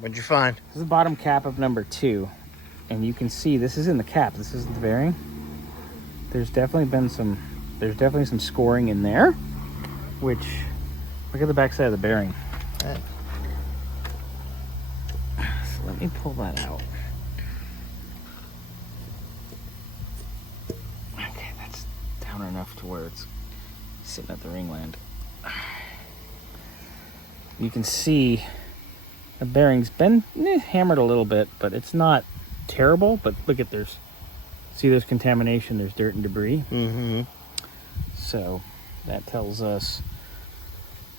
What'd you find? This is the bottom cap of number 2. And you can see this is in the cap. This isn't the bearing. There's definitely some scoring in there, which, look at the back side of the bearing. Yeah. So let me pull that out. Okay, that's down enough to where it's sitting at the ringland. You can see the bearing's been hammered a little bit, but it's not terrible. But look at there's contamination, there's dirt and debris. Mm-hmm. So that tells us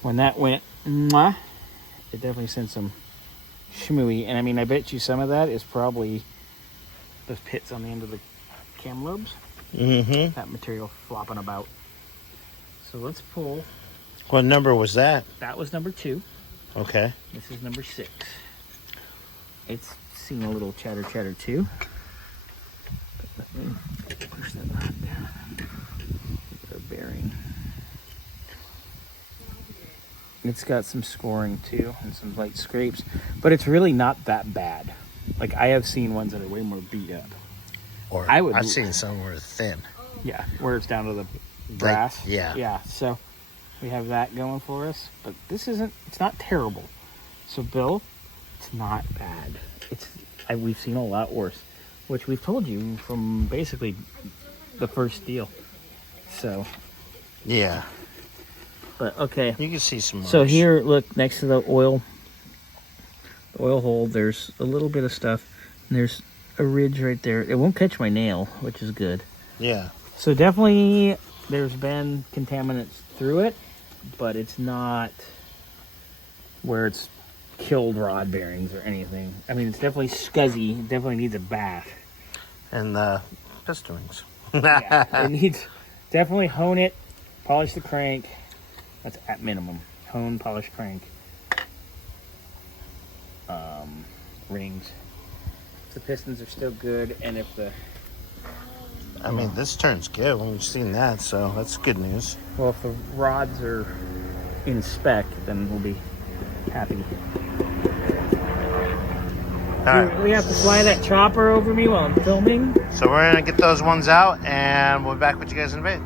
when that went, it definitely sent some shmooey. And I mean, I bet you some of that is probably those pits on the end of the cam lobes. Mm-hmm. That material flopping about. So let's pull. What number was that? That was number 2. Okay. This is number 6. It's seen a little chatter too. But let me push that back down. Look at our bearing. It's got some scoring too and some light scrapes, but it's really not that bad. Like, I have seen ones that are way more beat up. Or I've seen some where it's thin. Yeah, where it's down to the brass. Like, yeah. Yeah, so we have that going for us, but it's not terrible. So Bill, it's not bad. We've seen a lot worse, which we've told you from basically the first deal. So yeah, but okay, you can see some marks. So here, look, next to the oil hole, there's a little bit of stuff, and there's a ridge right there. It won't catch my nail, which is good. Yeah, so definitely there's been contaminants through it, but it's not where it's killed rod bearings or anything. I mean, it's definitely scuzzy. It definitely needs a bath. And the piston rings. Yeah, it needs, definitely hone it, polish the crank. That's at minimum. Hone, polish crank. Rings. The pistons are still good, and if the... I mean, this turns good when we've seen that, so that's good news. Well, if the rods are in spec, then we'll be happy. All right. We have to fly that chopper over me while I'm filming. So we're going to get those ones out, and we'll be back with you guys in a bit.